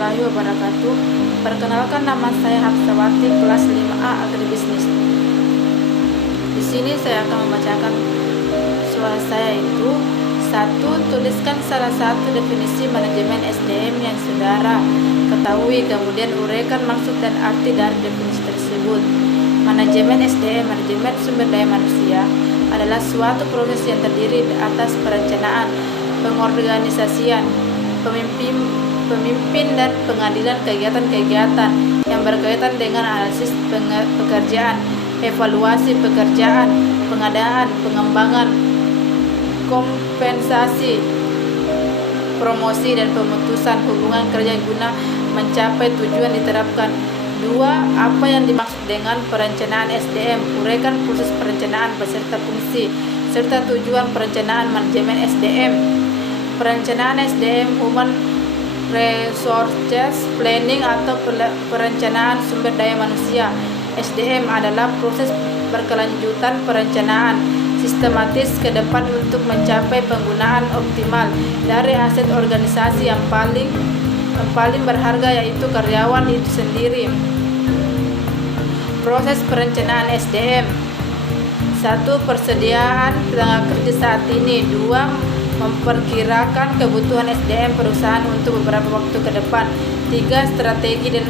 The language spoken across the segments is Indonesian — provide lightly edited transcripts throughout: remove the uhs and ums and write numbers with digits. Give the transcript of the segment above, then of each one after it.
warahmatullahi wabarakatuh. Perkenalkan, nama saya Hafsawati, kelas 5A Agribisnis. Di sini saya akan membacakan soal saya itu. 1. Tuliskan salah satu definisi manajemen SDM yang saudara ketahui, kemudian uraikan maksud dan arti dari definisi tersebut. Manajemen SDM, manajemen sumber daya manusia, adalah suatu proses yang terdiri atas perencanaan, pengorganisasian, pemimpin dan pengadilan kegiatan-kegiatan yang berkaitan dengan analisis pekerjaan, evaluasi pekerjaan, pengadaan, pengembangan, kompensasi, promosi, dan pemutusan hubungan kerja guna mencapai tujuan diterapkan. 2. Apa yang dimaksud dengan perencanaan SDM? Uraikan proses perencanaan beserta fungsi serta tujuan perencanaan manajemen SDM. Perencanaan SDM, Human Resources Planning atau perencanaan sumber daya manusia SDM, adalah proses berkelanjutan perencanaan sistematis ke depan untuk mencapai penggunaan optimal dari aset organisasi yang paling berharga, yaitu karyawan itu sendiri. Proses perencanaan SDM. 1. Persediaan tenaga kerja saat ini. 2. Memperkirakan kebutuhan SDM perusahaan untuk beberapa waktu ke depan. 3. Strategi dan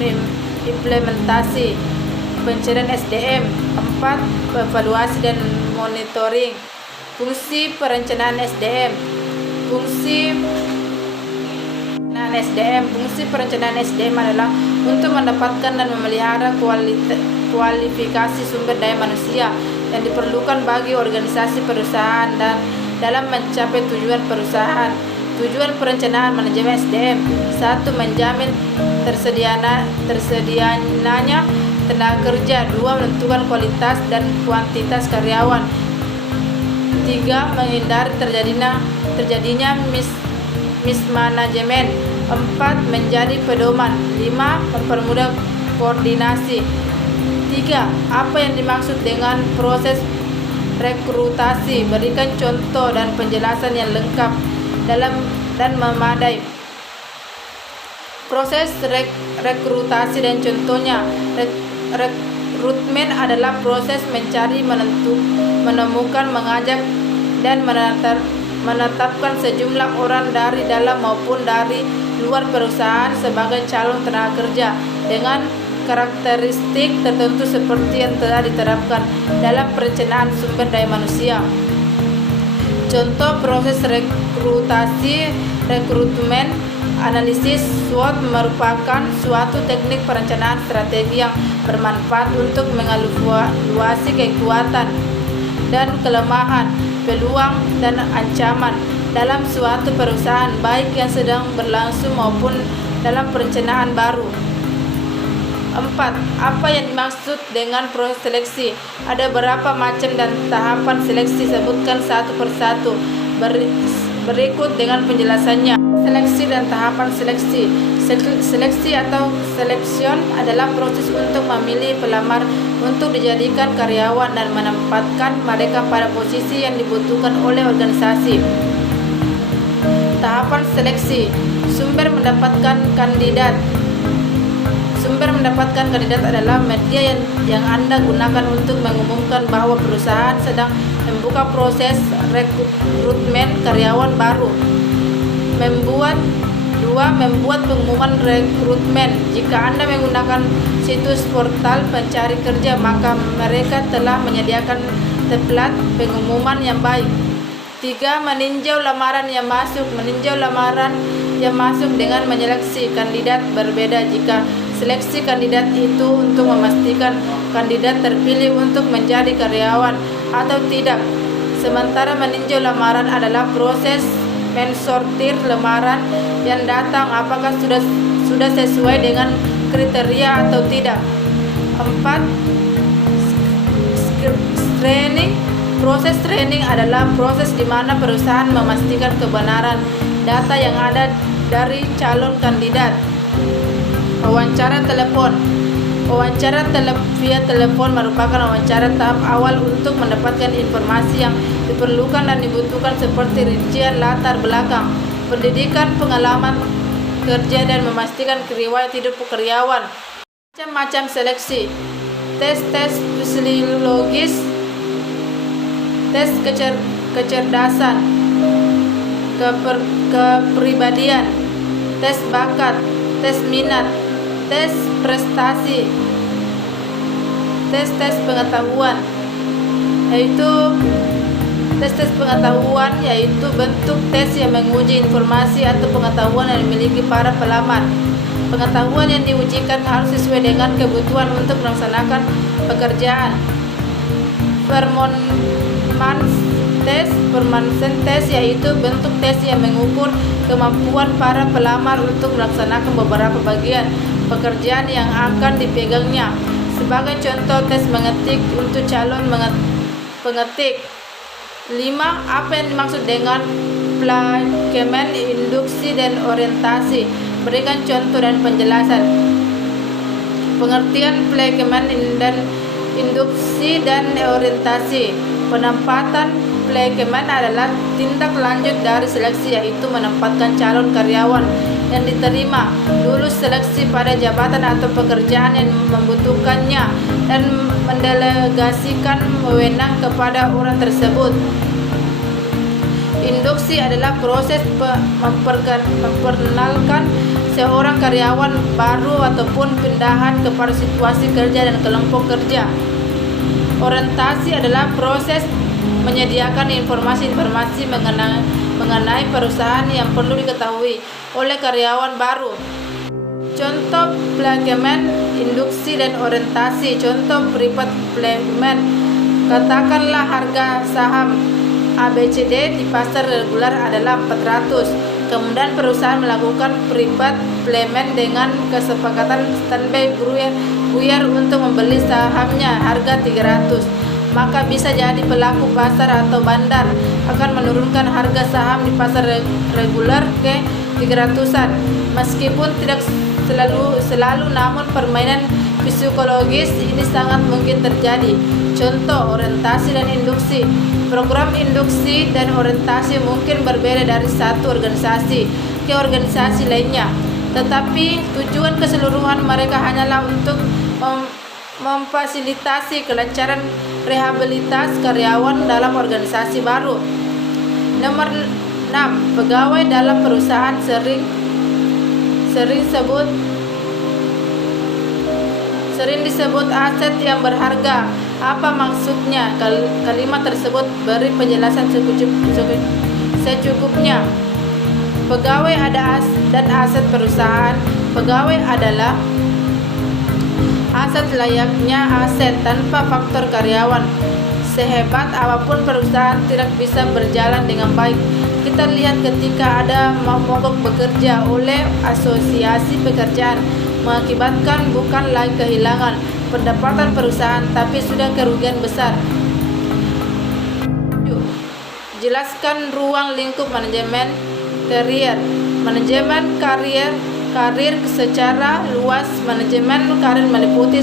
implementasi pencarian SDM. 4. Evaluasi dan monitoring. Fungsi perencanaan SDM. Fungsi perencanaan SDM adalah untuk mendapatkan dan memelihara kualifikasi sumber daya manusia yang diperlukan bagi organisasi perusahaan dan dalam mencapai tujuan perusahaan. Tujuan perencanaan manajemen SDM. 1. Menjamin tersedianya tenaga kerja. 2. Menentukan kualitas dan kuantitas karyawan. 3. Menghindari terjadinya mismanajemen. 4. Menjadi pedoman. 5. Mempermudah koordinasi. 3. Apa yang dimaksud dengan proses rekrutasi? Berikan contoh dan penjelasan yang lengkap dan memadai. Proses rekrutasi dan contohnya. Rekrutmen adalah proses mencari, menemukan, mengajak, dan menetapkan sejumlah orang dari dalam maupun dari luar perusahaan sebagai calon tenaga kerja dengan karakteristik tertentu seperti yang telah diterapkan dalam perencanaan sumber daya manusia. Contoh proses rekrutmen. Analisis SWOT merupakan suatu teknik perencanaan strategi yang bermanfaat untuk mengevaluasi kekuatan dan kelemahan, peluang dan ancaman dalam suatu perusahaan, baik yang sedang berlangsung maupun dalam perencanaan baru. 4. Apa yang dimaksud dengan proses seleksi? Ada berapa macam dan tahapan seleksi? Sebutkan satu persatu berikut dengan penjelasannya. Seleksi dan tahapan seleksi. Seleksi atau selection adalah proses untuk memilih pelamar untuk dijadikan karyawan dan menempatkan mereka pada posisi yang dibutuhkan oleh organisasi. Tahapan seleksi. Sumber mendapatkan kandidat adalah media yang Anda gunakan untuk mengumumkan bahwa perusahaan sedang membuka proses rekrutmen karyawan baru. Membuat pengumuman rekrutmen. Jika Anda menggunakan situs portal pencari kerja, maka mereka telah menyediakan template pengumuman yang baik. 3. Meninjau lamaran yang masuk. Meninjau lamaran yang masuk dengan menyeleksi kandidat berbeda jika seleksi kandidat itu untuk memastikan kandidat terpilih untuk menjadi karyawan atau tidak. Sementara meninjau lamaran adalah proses mensortir lamaran yang datang apakah sudah sesuai dengan kriteria atau tidak. 4. Screening. Proses screening adalah proses di mana perusahaan memastikan kebenaran data yang ada dari calon kandidat. Wawancara telepon. Wawancara via telepon merupakan wawancara tahap awal untuk mendapatkan informasi yang diperlukan dan dibutuhkan seperti rincian latar belakang, pendidikan, pengalaman kerja dan memastikan riwayat hidup karyawan. Macam-macam seleksi, tes psikologis, tes kecerdasan, kepribadian, tes bakat, tes minat, tes prestasi, tes pengetahuan, yaitu tes pengetahuan yaitu bentuk tes yang menguji informasi atau pengetahuan yang dimiliki para pelamar. Pengetahuan yang diujikan harus sesuai dengan kebutuhan untuk melaksanakan pekerjaan. Performance test yaitu bentuk tes yang mengukur kemampuan para pelamar untuk melaksanakan beberapa bagian pekerjaan yang akan dipegangnya. Sebagai contoh, tes mengetik untuk calon pengetik. 5. Apa yang dimaksud dengan placement, induksi, dan orientasi? Berikan contoh dan penjelasan. Pengertian placement dan induksi dan orientasi. Penempatan placement adalah tindak lanjut dari seleksi, yaitu menempatkan calon karyawan yang diterima lulus seleksi pada jabatan atau pekerjaan yang membutuhkannya dan mendelegasikan wewenang kepada orang tersebut. Induksi adalah proses memperkenalkan seorang karyawan baru ataupun pindahan kepada situasi kerja dan kelompok kerja. Orientasi adalah proses menyediakan informasi-informasi mengenai perusahaan yang perlu diketahui oleh karyawan baru. Contoh placement, induksi, dan orientasi. Contoh private placement, katakanlah harga saham ABCD di pasar regular adalah 400. Kemudian perusahaan melakukan private placement dengan kesepakatan standby buyer untuk membeli sahamnya harga 300. Maka bisa jadi pelaku pasar atau bandar akan menurunkan harga saham di pasar regular ke 300-an. Meskipun tidak selalu, namun permainan psikologis ini sangat mungkin terjadi. Contoh orientasi dan induksi. Program induksi dan orientasi mungkin berbeda dari satu organisasi ke organisasi lainnya, tetapi tujuan keseluruhan mereka hanyalah untuk memfasilitasi kelancaran rehabilitas karyawan dalam organisasi baru. Nomor 6. Pegawai dalam perusahaan sering disebut aset yang berharga. Apa maksudnya? Kalimat tersebut beri penjelasan secukupnya. Pegawai dan aset perusahaan. Pegawai adalah aset layaknya aset tanpa faktor karyawan. Sehebat apapun perusahaan tidak bisa berjalan dengan baik. Kita lihat ketika ada mogok bekerja oleh asosiasi pekerjaan, mengakibatkan bukan lagi kehilangan pendapatan perusahaan, tapi sudah kerugian besar. Jelaskan ruang lingkup manajemen karier. Manajemen karir secara luas. Manajemen karir meliputi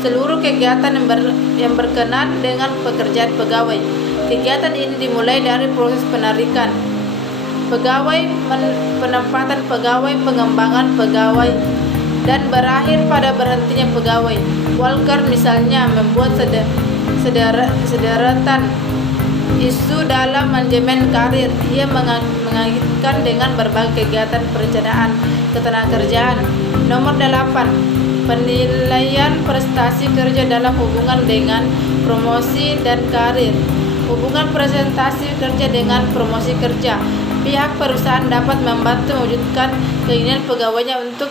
seluruh kegiatan yang berkenaan dengan pekerjaan pegawai. Kegiatan ini dimulai dari proses penarikan pegawai, penempatan pegawai, pengembangan pegawai, dan berakhir pada berhentinya pegawai. Walker misalnya membuat sederetan isu dalam manajemen karir. Ia mengaitkan dengan berbagai kegiatan perencanaan ketenagakerjaan. Nomor 8. Penilaian prestasi kerja dalam hubungan dengan promosi dan karir. Hubungan prestasi kerja dengan promosi kerja. Pihak perusahaan dapat membantu mewujudkan keinginan pegawainya untuk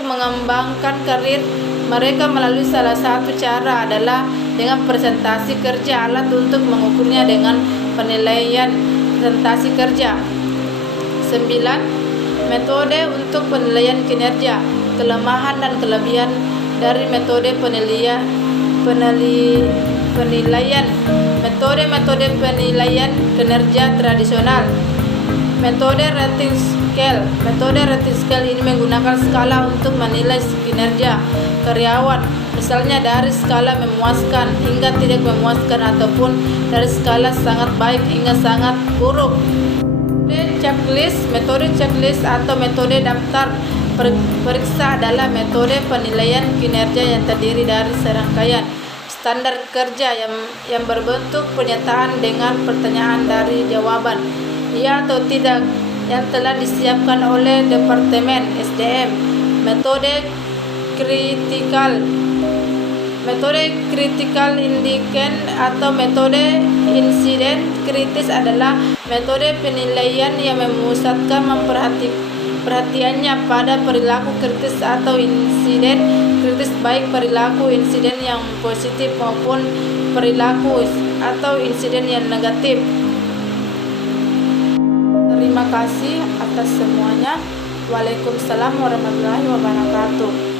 mengembangkan karir mereka melalui salah satu cara adalah dengan presentasi kerja. Alat untuk mengukurnya dengan penilaian presentasi kerja. 9. Metode untuk penilaian kinerja. Kelemahan dan kelebihan dari metode penilaian. Metode penilaian kinerja tradisional. Metode rating scale. Metode rating scale ini menggunakan skala untuk menilai kinerja karyawan. Misalnya dari skala memuaskan hingga tidak memuaskan ataupun dari skala sangat baik hingga sangat buruk. Metode checklist atau metode daftar periksa adalah metode penilaian kinerja yang terdiri dari serangkaian standar kerja yang berbentuk pernyataan dengan pertanyaan dari jawaban ya atau tidak yang telah disiapkan oleh Departemen SDM. Metode critical incident atau metode insiden kritis adalah metode penilaian yang memusatkan perhatiannya pada perilaku kritis atau insiden kritis, baik perilaku insiden yang positif maupun perilaku atau insiden yang negatif. Terima kasih atas semuanya. Waalaikumsalam warahmatullahi wabarakatuh.